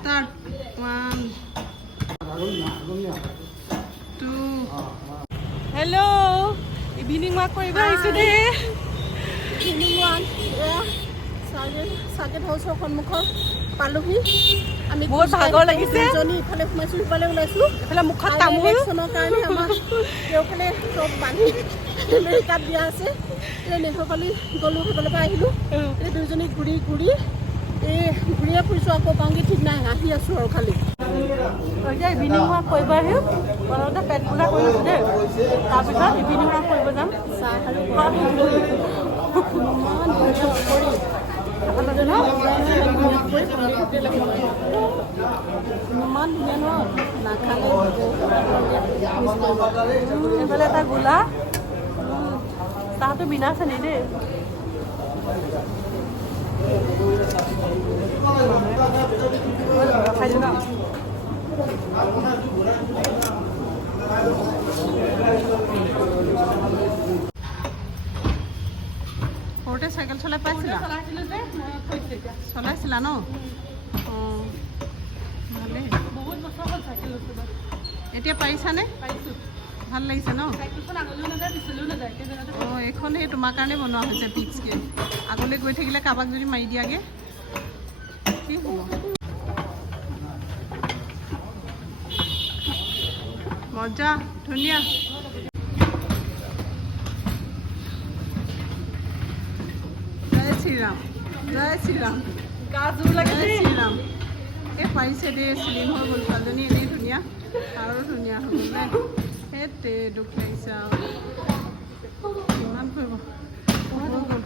Start. 1, 2. Hello. Evening walk for you guys today. Evening walk. Saget house সন্মুখৰ পালোহি আমি বহুত ভাগৰ লাগিছে জনি ইফালে সোমাইছো ইফালে ওলাইছো ইফালে মুখত তামোল ইলেকশ্যনৰ কাৰণে আমাৰ কেওফালে চব বান্ধি আমেৰিকাত দিয়া আছে নেহৰপালি গ'লো সেইফালৰ পৰা আহিলো এই দুজনী ঘূৰি ঘূৰিয়ে ফুৰিছো আকৌ পাওঁগৈ ঠিক নাই আহি আছো আৰু খালি এতিয়া ইভিনিং ৱাক কৰিব আহিম প্ৰথমতে পেট পুৰা কৰিছোঁ দেই তাৰপিছত ইভিনিং ৱাক কৰিব যাম চাহ খালো ইমান ধুনীয়া ন নাখালে এইফালে এটা গোলা চাহটো বিনা চেনি দেই খাই দিওঁ ন সৰুতে চাইকেল চলাই পাইছিলা চলাইছিলা ন অঁ ভালেই বহুত বছৰ হ'ল চাইকেল এতিয়া পাৰিছানে পাৰিছোঁ ভাল লাগিছে ন চাইকেলখন আগলৈও নাযায় পিছলৈও নাযায় অঁ এইখন সেই তোমাৰ কাৰণে বনোৱা হৈছে পিচকৈ আগলৈ গৈ থাকিলে কাৰোবাক যদি মাৰি দিয়াগৈ কি হ'ব মজা ধুনীয়া জয় শ্ৰীৰাম জয় শ্ৰীৰাম গা জোৰ লাগে জয় শ্ৰীৰাম এই পাৰিছে দেই শ্লিম হৈ গ'ল ছোৱালীজনী এনেই ধুনীয়া আৰু ধুনীয়া হৈ গ'ল দেই সেইটোৱে দুখ লাগিছে আৰু ইমান কৰিব হৈ গ'ল